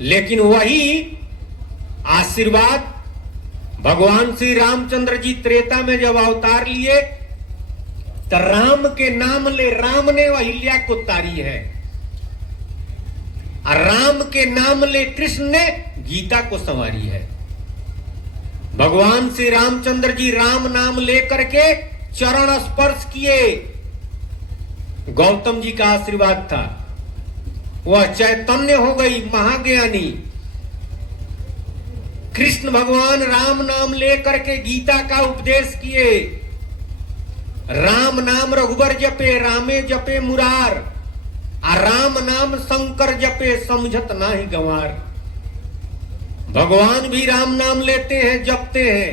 लेकिन वही आशीर्वाद भगवान श्री रामचंद्र जी त्रेता में जब अवतार लिए तो राम के नाम ले राम ने अहिल्या को तारी है, और राम के नाम ले कृष्ण ने गीता को संवारी है। भगवान श्री रामचंद्र जी राम नाम लेकर के चरण स्पर्श किए, गौतम जी का आशीर्वाद था, वह चैतन्य हो गई, महाज्ञानी। कृष्ण भगवान राम नाम लेकर के गीता का उपदेश किए, राम नाम रघुबर जपे रामे जपे मुरार, और राम नाम शंकर जपे समझत नाही गंवार। भगवान भी राम नाम लेते हैं, जपते हैं,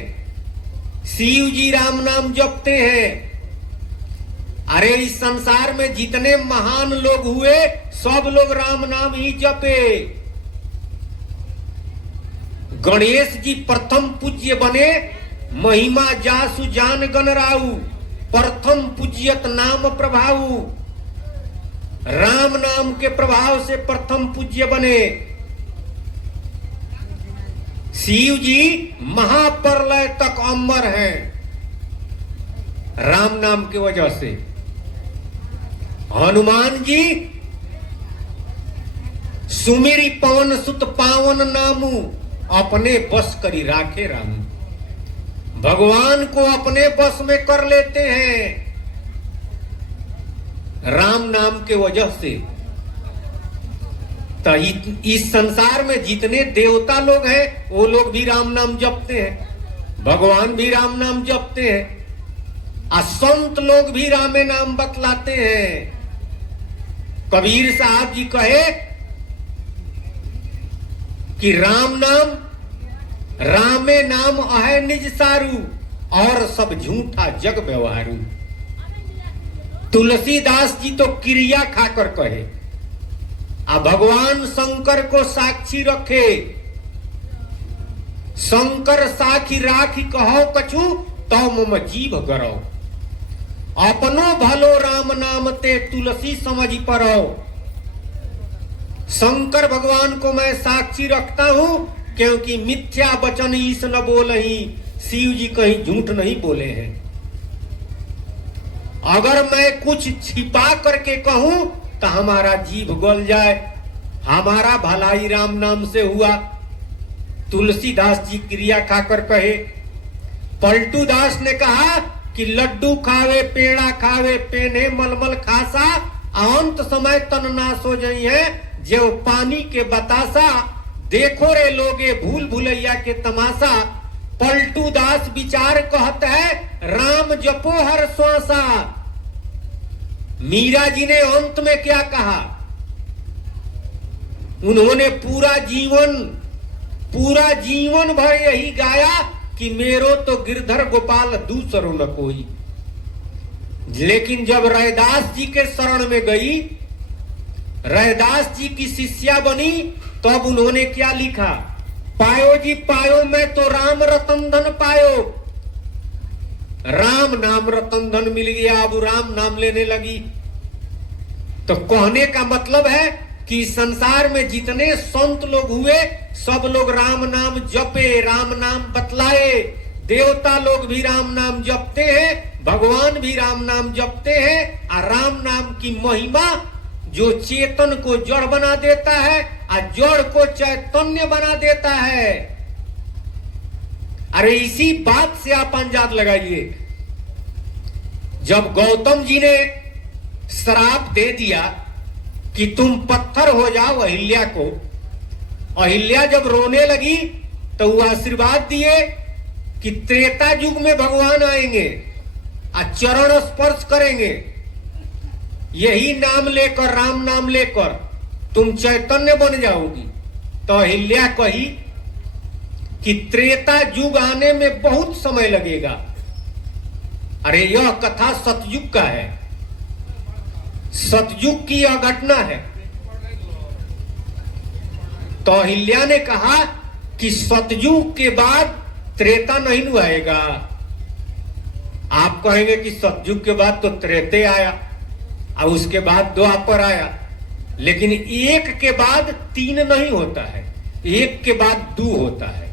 शिव जी राम नाम जपते हैं। अरे इस संसार में जितने महान लोग हुए सब लोग राम नाम ही जपे। गणेश जी प्रथम पूज्य बने, महिमा जासु जान गण राउ, प्रथम पूज्यत नाम प्रभाऊ। राम नाम के प्रभाव से प्रथम पूज्य बने। शिव जी महाप्रलय तक अमर हैं राम नाम की वजह से। हनुमान जी सुमिरी पवन सुत पावन नामू, अपने बस करी राखे राम। भगवान को अपने बस में कर लेते हैं राम नाम के वजह से। तो इस संसार में जितने देवता लोग हैं वो लोग भी राम नाम जपते हैं, भगवान भी राम नाम जपते हैं, और संत लोग भी रामे नाम बतलाते हैं। कबीर साहब जी कहे कि राम नाम रामे नाम अहे निज सारू, और सब झूठा जग व्यवहारू। तुलसीदास जी तो क्रिया खाकर कहे, आ भगवान शंकर को साक्षी रखे। शंकर साखी राखी कहो कछु, तो मम जीव गरो। अपनो भलो राम नाम ते तुलसी समझ परो। शंकर भगवान को मैं साक्षी रखता हूं, क्योंकि मिथ्या वचन ईस न बोलही, शिव जी कहीं झूठ नहीं बोले हैं। अगर मैं कुछ छिपा करके कहूं तो हमारा जीभ गल जाए। हमारा भलाई राम नाम से हुआ। तुलसीदास जी क्रिया खाकर कहे। पलटू दास ने कहा कि लड्डू खावे पेड़ा खावे पेने मलमल खासा, अंत समय तन नाश हो जाई है जो पानी के बतासा। देखो रे लोगे भूल भुलैया के तमाशा। पलटू दास विचार कहता है राम जपो हर श्वासा। मीरा जी ने अंत में क्या कहा? उन्होंने पूरा जीवन भर यही गाया कि मेरो तो गिरधर गोपाल दूसरो न कोई। लेकिन जब रैदास जी के शरण में गई, रैदास जी की शिष्या बनी, तब तो उन्होंने क्या लिखा? पायो जी पायो मैं तो राम रतन धन पायो। राम नाम रतन धन मिल गया, अब राम नाम लेने लगी। तो कहने का मतलब है कि संसार में जितने संत लोग हुए सब लोग राम नाम जपे, राम नाम बतलाए। देवता लोग भी राम नाम जपते हैं, भगवान भी राम नाम जपते हैं। और राम नाम की महिमा जो चेतन को जड़ बना देता है और जड़ को चैतन्य बना देता है। अरे इसी बात से आप अंदाज लगाइए, जब गौतम जी ने श्राप दे दिया कि तुम पत्थर हो जाओ अहिल्या को, अहिल्या जब रोने लगी तो वो आशीर्वाद दिए कि त्रेता युग में भगवान आएंगे और चरण स्पर्श करेंगे। यही नाम लेकर, राम नाम लेकर तुम चैतन्य बन जाओगी। तो अहिल्या कही कि त्रेता युग आने में बहुत समय लगेगा। अरे यह कथा सतयुग का है, सतयुग की यह घटना है। तो अहिल्या ने कहा कि सतयुग के बाद त्रेता नहीं आएगा। आप कहेंगे कि सतयुग के बाद तो त्रेते आया और उसके बाद द्वापर आया। लेकिन एक के बाद तीन नहीं होता है, एक के बाद दो होता है।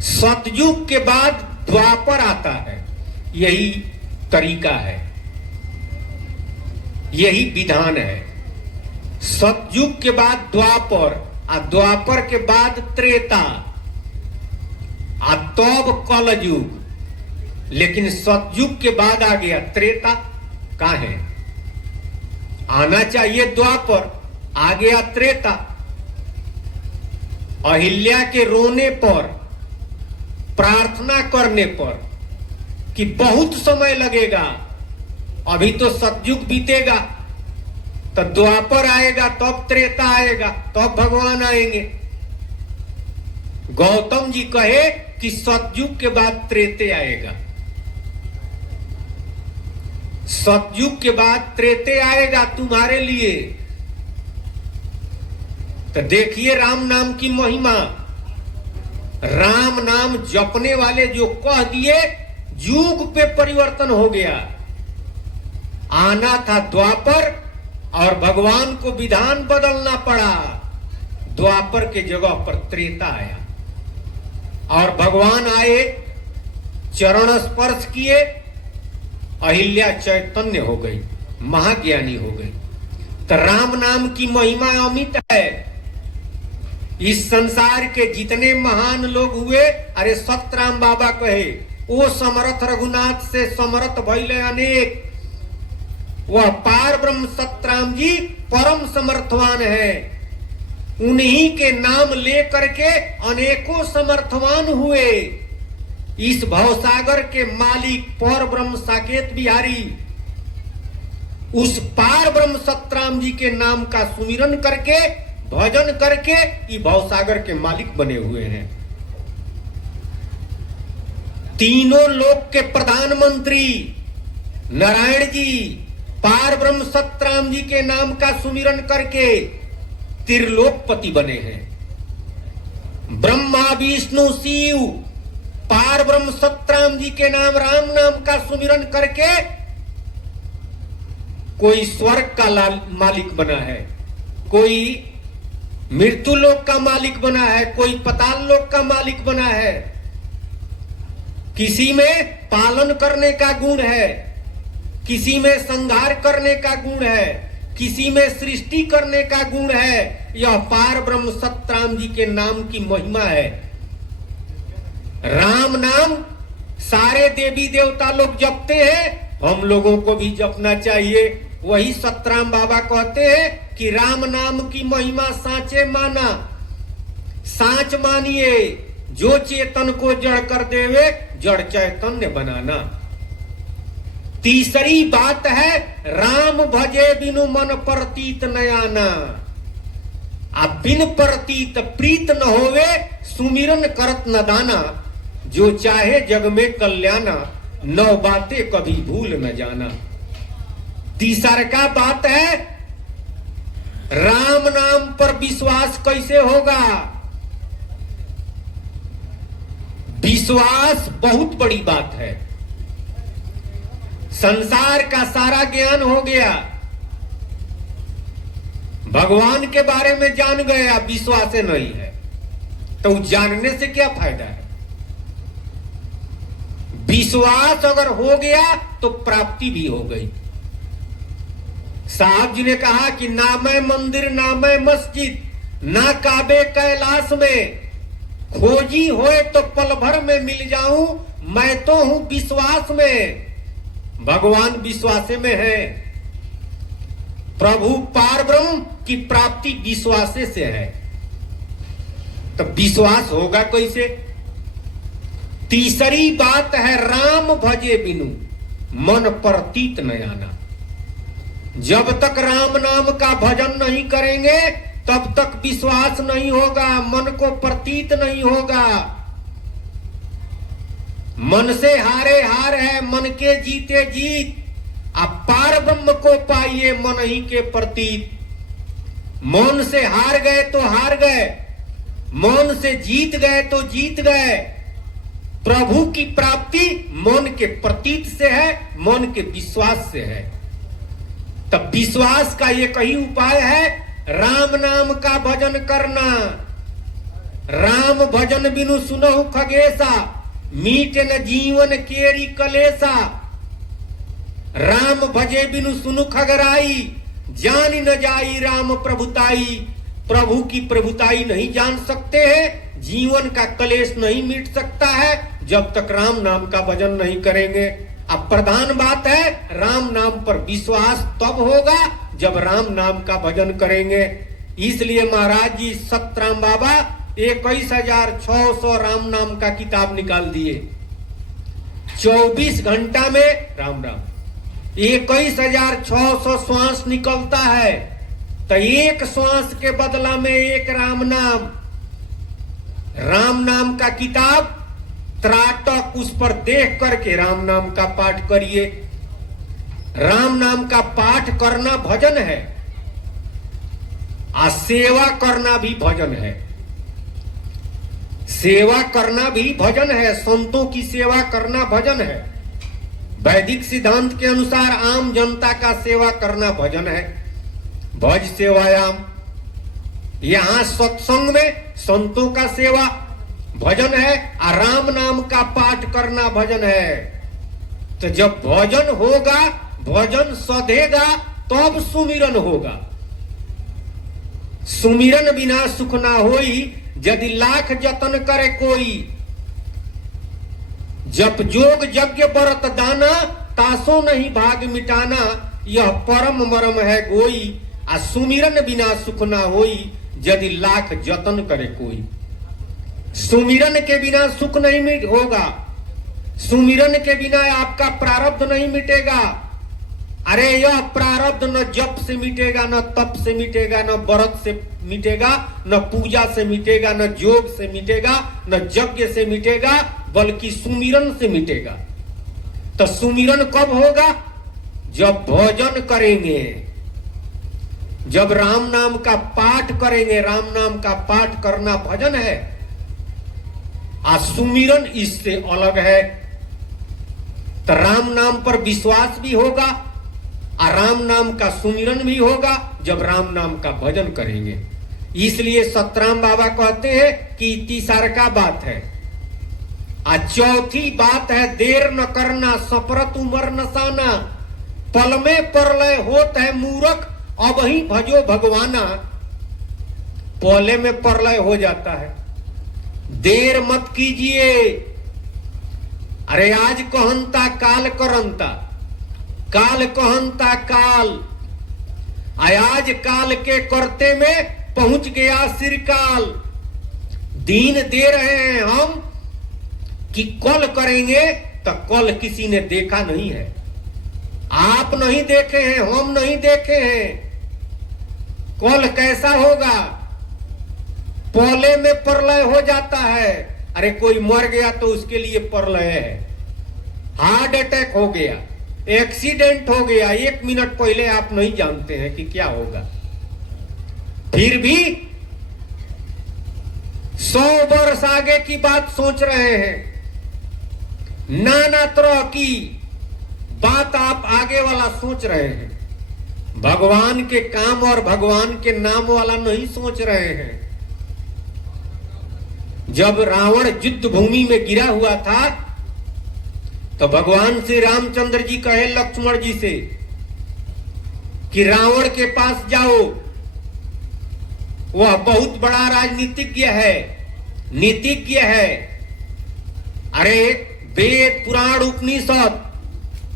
सतयुग के बाद द्वापर आता है, यही तरीका है, यही विधान है। सतयुग के बाद द्वापर, आ द्वापर के बाद त्रेता, आ तब कलयुग। लेकिन सतयुग के बाद आ गया त्रेता, कहां है? आना चाहिए द्वापर, आ गया त्रेता। अहिल्या के रोने पर, प्रार्थना करने पर कि बहुत समय लगेगा, अभी तो सतयुग बीतेगा, तो द्वापर आएगा, तब त्रेता आएगा, तब भगवान आएंगे। गौतम जी कहे कि सतयुग के बाद त्रेते आएगा, सतयुग के बाद त्रेते आएगा तुम्हारे लिए। तो देखिए राम नाम की महिमा, राम नाम जपने वाले जो कह दिए, युग पे परिवर्तन हो गया। आना था द्वापर और भगवान को विधान बदलना पड़ा, द्वापर के जगह पर त्रेता आया और भगवान आए, चरण स्पर्श किए, अहिल्या चैतन्य हो गई, महाज्ञानी हो गई। तो राम नाम की महिमा अमित है। इस संसार के जितने महान लोग हुए, अरे सतराम बाबा कहे, ओ समर्थ रघुनाथ से समर्थ भइले अनेक, वह पार ब्रह्म सतराम जी परम समर्थवान है। उन्हीं के नाम लेकर के अनेकों समर्थवान हुए। इस भवसागर के मालिक पर ब्रह्म साकेत बिहारी उस पार ब्रह्म सतराम जी के नाम का सुमिरन करके, भजन करके ये भवसागर के मालिक बने हुए हैं। तीनों लोक के प्रधानमंत्री नारायण जी पार ब्रह्म सतराम जी के नाम का सुमिरन करके त्रिलोकपति बने हैं। ब्रह्मा विष्णु शिव पार ब्रह्म सतराम जी के नाम, राम नाम का सुमिरन करके कोई स्वर्ग का मालिक बना है, कोई मृत्यु लोक का मालिक बना है, कोई पाताल लोक का मालिक बना है। किसी में पालन करने का गुण है, किसी में संहार करने का गुण है, किसी में सृष्टि करने का गुण है। यह पार ब्रह्म सतराम जी के नाम की महिमा है। राम नाम सारे देवी देवता लोग जपते हैं, हम लोगों को भी जपना चाहिए। वही सतराम बाबा कहते हैं कि राम नाम की महिमा साचे माना, साच मानिए, जो चेतन को जड़ कर देवे, जड़ चैतन्य बनाना। तीसरी बात है, राम भजे बिनु मन प्रतीत न आना। अब बिन प्रतीत प्रीत न होवे, सुमिरन करत न दाना। जो चाहे जग में कल्याणा, नौ बातें कभी भूल न जाना। तीसरा का बात है, राम नाम पर विश्वास कैसे होगा? विश्वास बहुत बड़ी बात है। संसार का सारा ज्ञान हो गया, भगवान के बारे में जान गया, विश्वास नहीं है, तो जानने से क्या फायदा है? विश्वास अगर हो गया तो प्राप्ति भी हो गई। साहब जी ने कहा कि ना मैं मंदिर ना मैं मस्जिद, ना काबे कैलाश में, खोजी होए तो पल भर में मिल जाऊं, मैं तो हूं विश्वास में। भगवान विश्वास में है। प्रभु पार ब्रह्म की प्राप्ति विश्वास से है। तो विश्वास होगा कैसे? तीसरी बात है, राम भजे बिनु मन प्रतीत न आना। जब तक राम नाम का भजन नहीं करेंगे तब तक विश्वास नहीं होगा, मन को प्रतीत नहीं होगा। मन से हारे हार है, मन के जीते जीत। आप पार ब्रह्म को पाइए मन ही के प्रतीत। मन से हार गए तो हार गए, मन से जीत गए तो जीत गए। प्रभु की प्राप्ति मन के प्रतीत से है, मन के विश्वास से है। तब विश्वास का एक ही उपाय है, राम नाम का भजन करना। राम भजन बिनु सुनहु खगेसा, मीटे न जीवन केरी कलेसा। राम भजे बिनु सुनु खगराई, जान न जाई राम प्रभुताई। प्रभु की प्रभुताई नहीं जान सकते हैं, जीवन का कलेश नहीं मिट सकता है जब तक राम नाम का भजन नहीं करेंगे। अब प्रधान बात है, राम नाम पर विश्वास तब होगा जब राम नाम का भजन करेंगे। इसलिए महाराज जी सतराम बाबा 21,600 राम नाम का किताब निकाल दिए। 24 घंटा में राम राम 21,600 श्वास निकलता है, तो एक श्वास के बदला में एक राम नाम का किताब त्राटक उस पर देख करके राम नाम का पाठ करिए। राम नाम का पाठ करना भजन है, आ सेवा करना भी भजन है। सेवा करना भी भजन है, संतों की सेवा करना भजन है। वैदिक सिद्धांत के अनुसार आम जनता का सेवा करना भजन है। भज सेवायाम, यहां सत्संग में संतों का सेवा भजन है, और राम नाम का पाठ करना भजन है। तो जब भजन होगा, भजन सधेगा, तब सुमिरन होगा। सुमिरन बिना सुख ना होई, यदि लाख जतन करे कोई। जप जोग यज्ञ व्रत दाना, तासो नहीं भाग मिटाना। यह परम मरम है गोई, आ सुमिरन बिना सुख ना होई, यदि लाख जतन करे कोई। सुमिरन के बिना सुख नहीं होगा, सुमिरन के बिना आपका प्रारब्ध नहीं मिटेगा। अरे यह प्रारब्ध न जप से मिटेगा, न तप से मिटेगा, न व्रत से मिटेगा, न पूजा से मिटेगा, न योग से मिटेगा, न यज्ञ से मिटेगा, बल्कि सुमिरन से मिटेगा। तो सुमिरन कब होगा? जब भजन करेंगे, जब राम नाम का पाठ करेंगे। राम नाम का पाठ करना भजन है, और सुमिरन इससे अलग है। तो राम नाम पर विश्वास भी होगा, और राम नाम का सुमिरन भी होगा जब राम नाम का भजन करेंगे। इसलिए सतराम बाबा कहते हैं कि तीसर का बात है। और चौथी बात है, देर न करना सपरत उमर नसाना। पल में परलय होत है मूर्ख, अब ही भजो भगवाना। पहले में परलय हो जाता है, देर मत कीजिए। अरे आज कहंता काल करंता, काल कहंता काल। आज काल के करते में पहुंच गया सिरकाल। दिन दे रहे हैं हम कि कल करेंगे, तो कल किसी ने देखा नहीं है। आप नहीं देखे हैं, हम नहीं देखे हैं। कल कैसा होगा? पहले में प्रलय हो जाता है। अरे कोई मर गया तो उसके लिए प्रलय है। हार्ट अटैक हो गया, एक्सीडेंट हो गया, 1 मिनट पहले आप नहीं जानते हैं कि क्या होगा। फिर भी 100 वर्ष आगे की बात सोच रहे हैं। नाना तरह की बात आप आगे वाला सोच रहे हैं। भगवान के काम और भगवान के नाम वाला नहीं सोच रहे हैं। जब रावण युद्ध भूमि में गिरा हुआ था, तो भगवान श्री रामचंद्र जी कहे लक्ष्मण जी से कि रावण के पास जाओ, वह बहुत बड़ा राजनीतिज्ञ है, नीतिज्ञ है। अरे वेद पुराण उपनिषद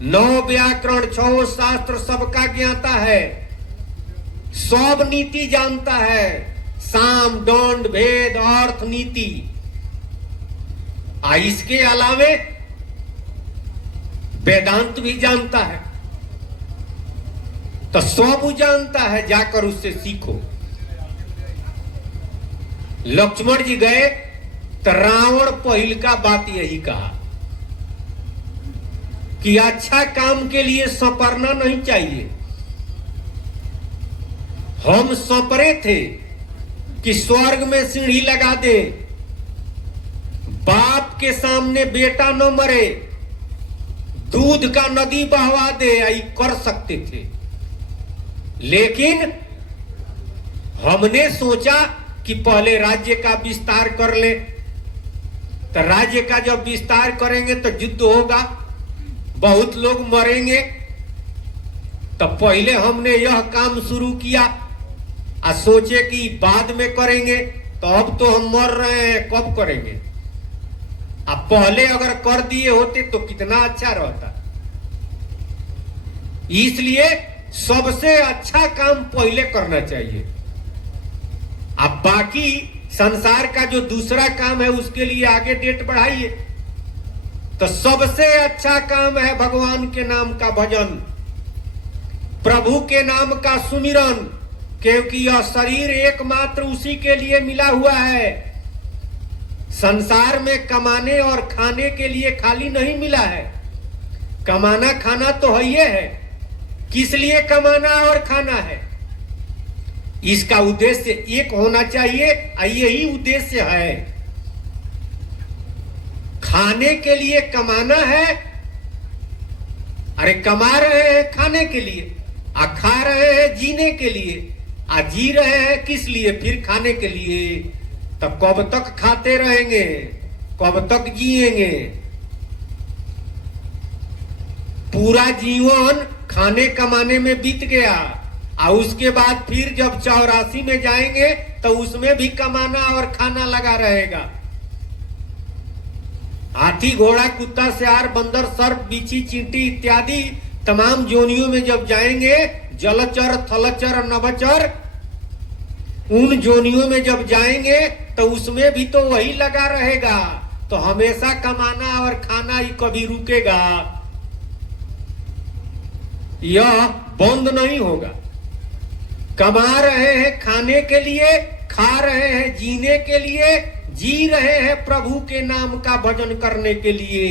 9 व्याकरण 6 शास्त्र सबका ज्ञाता है, सब नीति जानता है, साम दंड भेद अर्थ नीति। इसके अलावे वेदांत भी जानता है। तो सब जानता है, जाकर उससे सीखो। लक्ष्मण जी गए तो रावण पहल का बात यही कहा कि अच्छा काम के लिए सपरना नहीं चाहिए। हम सपरे थे कि स्वर्ग में सीढ़ी लगा दे, बाप के सामने बेटा न मरे, दूध का नदी बहवा दे, आई कर सकते थे। लेकिन हमने सोचा कि पहले राज्य का विस्तार कर ले, तो राज्य का जब विस्तार करेंगे तो युद्ध होगा, बहुत लोग मरेंगे। तो पहले हमने यह काम शुरू किया और सोचे कि बाद में करेंगे, तो अब तो हम मर रहे हैं, कब करेंगे। अब पहले अगर कर दिए होते तो कितना अच्छा रहता। इसलिए सबसे अच्छा काम पहले करना चाहिए। अब बाकी संसार का जो दूसरा काम है उसके लिए आगे डेट बढ़ाइए। तो सबसे अच्छा काम है भगवान के नाम का भजन, प्रभु के नाम का सुमिरन, क्योंकि यह शरीर एकमात्र उसी के लिए मिला हुआ है। संसार में कमाने और खाने के लिए खाली नहीं मिला है। कमाना खाना तो है, ये है किस लिए कमाना और खाना है, इसका उद्देश्य एक होना चाहिए। यही उद्देश्य है। खाने के लिए कमाना है, अरे कमा रहे हैं खाने के लिए, खा रहे हैं जीने के लिए, जी रहे हैं किस लिए, फिर खाने के लिए। तब कब तक खाते रहेंगे, कब तक जिएंगे। पूरा जीवन खाने कमाने में बीत गया, और उसके बाद फिर जब 84 में जाएंगे तो उसमें भी कमाना और खाना लगा रहेगा। हाथी घोड़ा कुत्ता सियार बंदर सर्प बिच्छी चींटी इत्यादि तमाम जोनियों में जब जाएंगे, जलचर थलचर नभचर, उन जोनियों में जब जाएंगे तो उसमें भी तो वही लगा रहेगा। तो हमेशा कमाना और खाना ही कभी रुकेगा, यह बंद नहीं होगा। कमा रहे हैं खाने के लिए, खा रहे हैं जीने के लिए, जी रहे हैं प्रभु के नाम का भजन करने के लिए।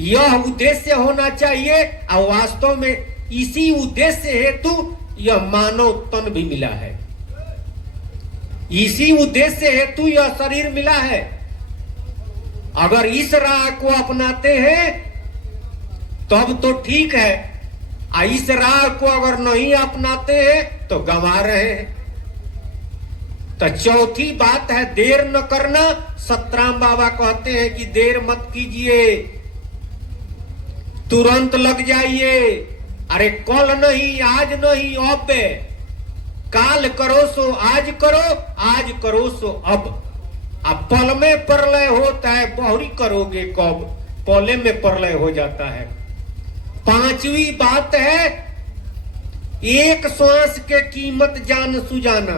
यह उद्देश्य होना चाहिए। और वास्तव में इसी उद्देश्य हेतु यह मानव तन भी मिला है, इसी उद्देश्य हेतु यह शरीर मिला है। अगर इस राह को अपनाते हैं तब तो ठीक है, इस राह को अगर नहीं अपनाते हैं तो गंवा रहे हैं। तो चौथी बात है देर न करना। सतराम बाबा कहते हैं कि देर मत कीजिए, तुरंत लग जाइए। अरे कल नहीं, आज नहीं, अब काल करो सो आज करो, आज करो सो अब पल में प्रलय होता है, बहुरी करोगे कब, पले में प्रलय हो जाता है। पांचवी बात है एक श्वास के कीमत जान सुजाना।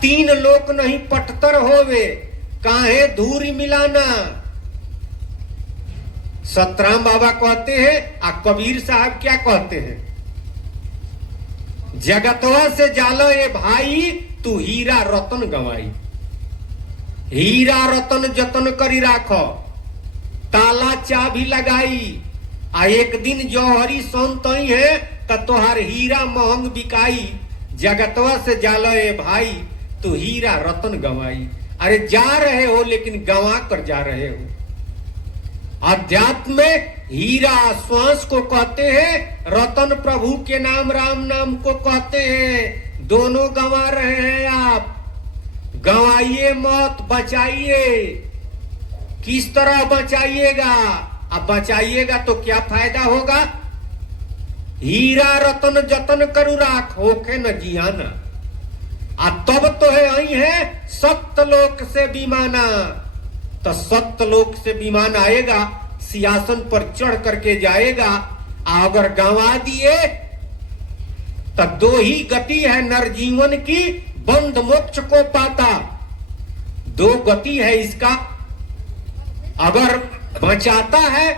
3 लोक नहीं पटतर होवे, काहे धूरी मिलाना। सतराम बाबा कहते हैं, कबीर साहब क्या कहते हैं, जगतवा से जालो ये भाई, तू हीरा रतन गवाई। हीरा रतन जतन करी राखो, ताला चाबी लगाई। एक दिन जौहरी संत ही है तो तोहार हीरा महंग बिकाई। जगतवा से जालो ये भाई, तू हीरा रतन गवाई। अरे जा रहे हो लेकिन गंवा कर जा रहे हो। अध्यात्म में हीरा श्वास को कहते हैं, रतन प्रभु के नाम राम नाम को कहते हैं। दोनों गंवा रहे हैं आप। गंवाइए मत, बचाइए। किस तरह बचाइएगा? अब बचाइएगा तो क्या फायदा होगा? हीरा रतन जतन करु राख, होके न जियाना। तब तो है आई है सत्यलोक से विमाना। तो सत्यलोक से विमान आएगा, सिंहासन पर चढ़ करके जाएगा। अगर गंवा दिए तो 2 ही गति है नरजीवन की, बंद मोक्ष को पाता। 2 गति है इसका। अगर बचाता है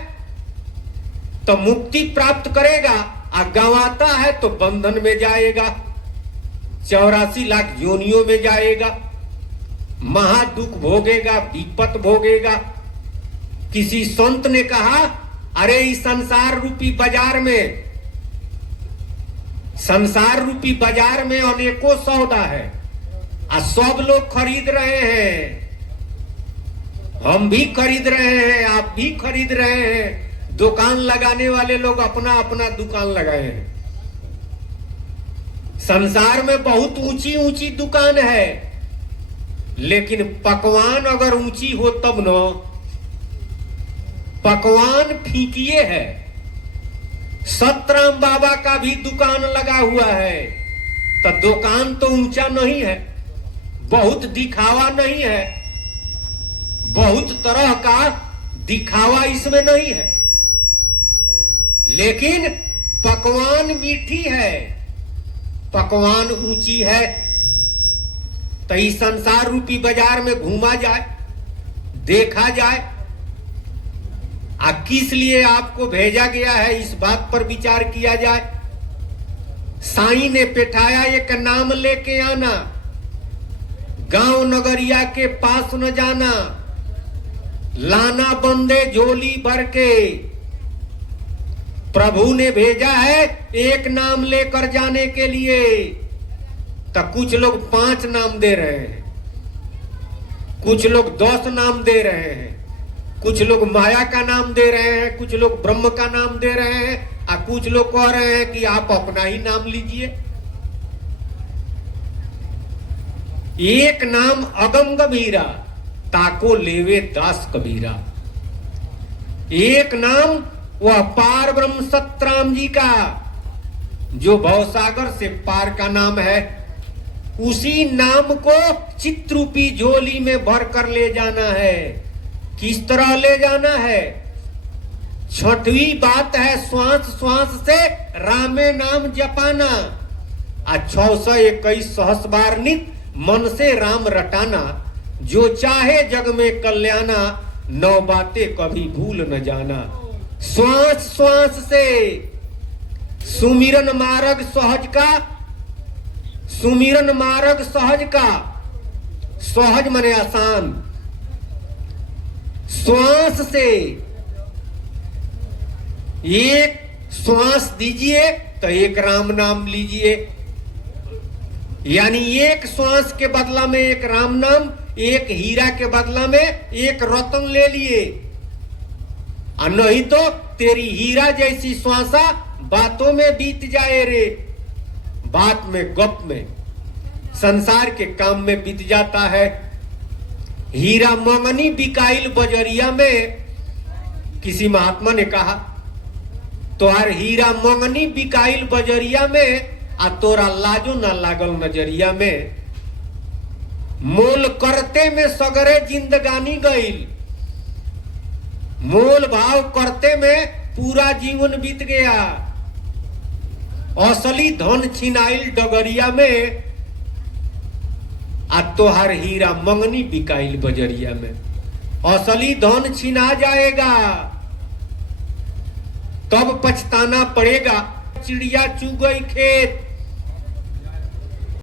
तो मुक्ति प्राप्त करेगा, और गंवाता है तो बंधन में जाएगा, 84 लाख योनियों में जाएगा, महादुख भोगेगा, विपत भोगेगा। किसी संत ने कहा, अरे इस संसार रूपी बाजार में, संसार रूपी बाजार में अनेकों सौदा है, और सब लोग खरीद रहे हैं। हम भी खरीद रहे हैं, आप भी खरीद रहे हैं। दुकान लगाने वाले लोग अपना अपना दुकान लगाए हैं। संसार में बहुत ऊंची ऊंची दुकान है, लेकिन पकवान अगर ऊंची हो तब न, पकवान फीकिए है। सतराम बाबा का भी दुकान लगा हुआ है, तो दुकान तो ऊंचा नहीं है, बहुत दिखावा नहीं है, बहुत तरह का दिखावा इसमें नहीं है, लेकिन पकवान मीठी है, पकवान ऊंची है। तो इस संसार रूपी बाजार में घूमा जाए, देखा जाए, किस लिए आपको भेजा गया है इस बात पर विचार किया जाए। साईं ने बैठाया एक नाम लेके आना, गांव नगरिया के पास न जाना, लाना बंदे झोली भर के। प्रभु ने भेजा है एक नाम लेकर जाने के लिए, तो कुछ लोग 5 नाम दे रहे हैं, कुछ लोग 10 नाम दे रहे हैं, कुछ लोग माया का नाम दे रहे हैं, कुछ लोग ब्रह्म का नाम दे रहे हैं, और कुछ लोग कह रहे हैं कि आप अपना ही नाम लीजिए। एक नाम अगम गंभीरा, ताको लेवे दास कबीरा। एक नाम वह पार ब्रह्म सतराम जी का, जो भवसागर से पार का नाम है, उसी नाम को चित्रूपी झोली में भर कर ले जाना है। किस तरह ले जाना है? 6वीं बात है श्वास श्वास से रामे नाम जपाना, 621 सहस बार नित मन से राम रटाना, जो चाहे जग में कल्याणा, 9 बातें कभी भूल न जाना। श्वास श्वास से सुमिरन मार्ग सहज का, सुमिरन मार्ग सहज का, सहज माने आसान। श्वास से एक श्वास दीजिए तो एक राम नाम लीजिए, यानी एक श्वास के बदला में एक राम नाम, एक हीरा के बदला में एक रत्न ले लिए। और नहीं तो तेरी हीरा जैसी श्वासा बातों में बीत जाए रे, बात में गप में संसार के काम में बीत जाता है। हीरा मंगनी बिकाइल बजरिया में, किसी महात्मा ने कहा, तोहार हीरा मंगनी बिकाइल बजरिया में, आ तोरा लाजो ना लागल नजरिया में। मोल करते में सगरे जिंदगानी गईल, मोल भाव करते में पूरा जीवन बीत गया। असली धन छिनाइल डगरिया में, आ तोहार हीरा मंगनी बिकाइल बजरिया में। असली धन छिना जाएगा, तब पछताना पड़ेगा। चिड़िया चुग गई खेत,